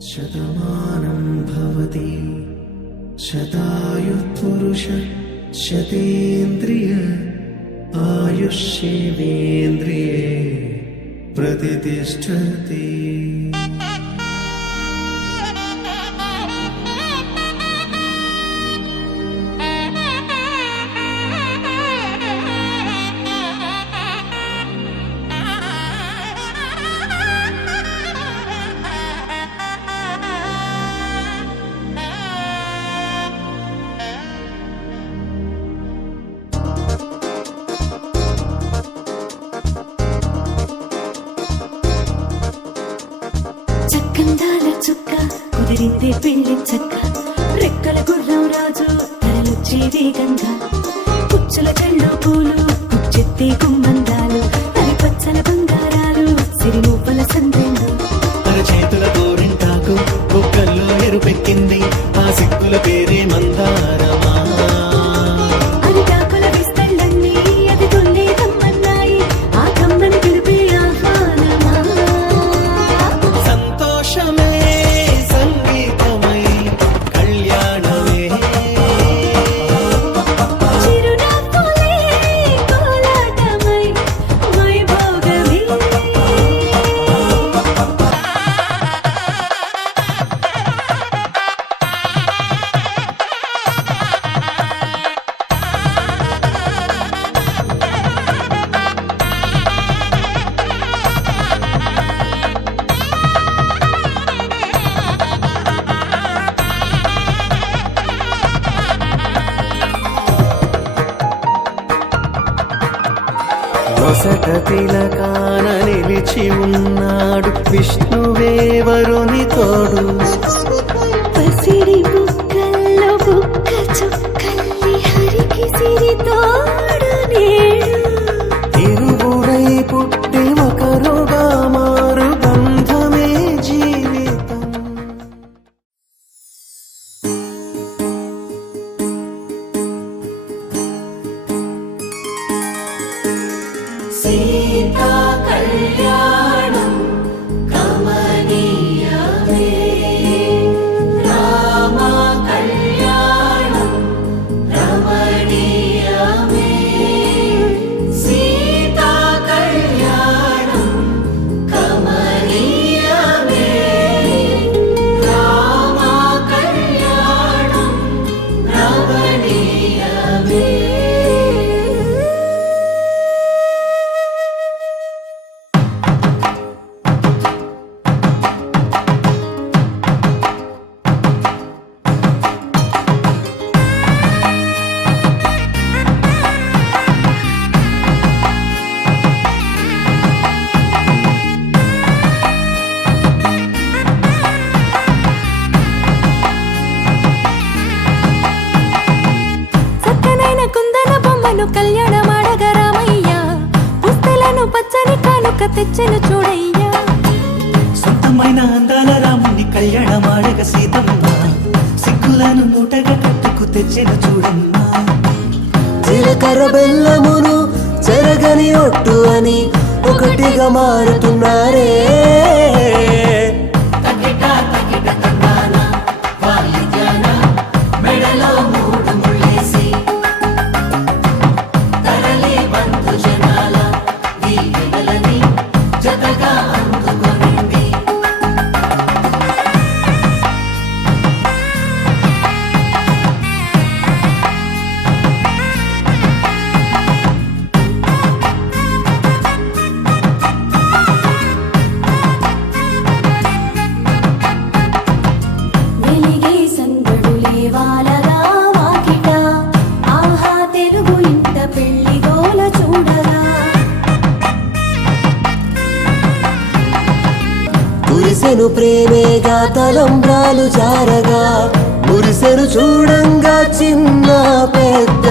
శతమానం భవతి శతాయుః పురుష శతేంద్రియ ఆయుష్యేవేంద్రియే ప్రతిష్ఠతి. చక్కందాల చుక్క కుదిరిందే పెళ్లి చక్క రెక్కల గుర్రం రాజు తరలొచ్చే వేగంగా పుచ్చుల కళ్ళు పూలు పుచ్చెత్తే గుమ్మందాలు అవి పచ్చల బంగారాలు సిరిమూపల సందెండు చేతుల గోరింటాకు బొక్కల్లో ఎరుపెక్కింది ఆ సిక్కుల పేరే మందారమా. అరిటాకుల విస్తళ్ళన్నీ అది తొల్లే కమ్మన్నాయి ఆ కమ్మని పిలిపే ఆహ్వానమా. సంతోషమే సంగీతమై కళ్యాణమే చిరునవ్వులే కోలాటమై వైభోగమే. నొసట తిలకాన నిలిచి ఉన్నాడు విష్ణువే వరుని తోడు. పసిడి బుక్కల్లో బుక్క చుక్కల్లి హరికి సిరి తోడు నేడు. ఇరువురై పుట్టి ఒకరుగా మారు బంధమే జీవితం. సీతా కళ్యాణం కమనీయమే రామ కళ్యాణం రమణీయమే. సీతా కళ్యాణం కమనీయమే రామ కళ్యాణం రమణీయమే. చక్కనైన కుందన బొమ్మను కళ్యాణమాడగ రామయ్య పుస్తలను పచ్చని కానుక తెచ్చెను చూడయ్యా. సొంతమైన అందాల రాముని కళ్యాణమాడగ సీతమ్మ సిగ్గులను మూటగా కట్టుకు తెచ్చిన చూడమ్మా. జీలకర్ర బెల్లమును చెరగని ఒట్టు అని ఒకటిగా మారుతున్నారే. మెడలో మూడు ముళ్ళేసి తరలి బంధు జనాల దీవెనలని జతగా అందుకొనింది. వెలిగే సందడులే వాలగా వాకిట ఆహా తెలుగు ఇంట పెళ్లి గోల చూడగా. కురిసెను ప్రేమేగా తలంబ్రాలు జారగా మురిసెను చూడంగా చిన్న పెద్ద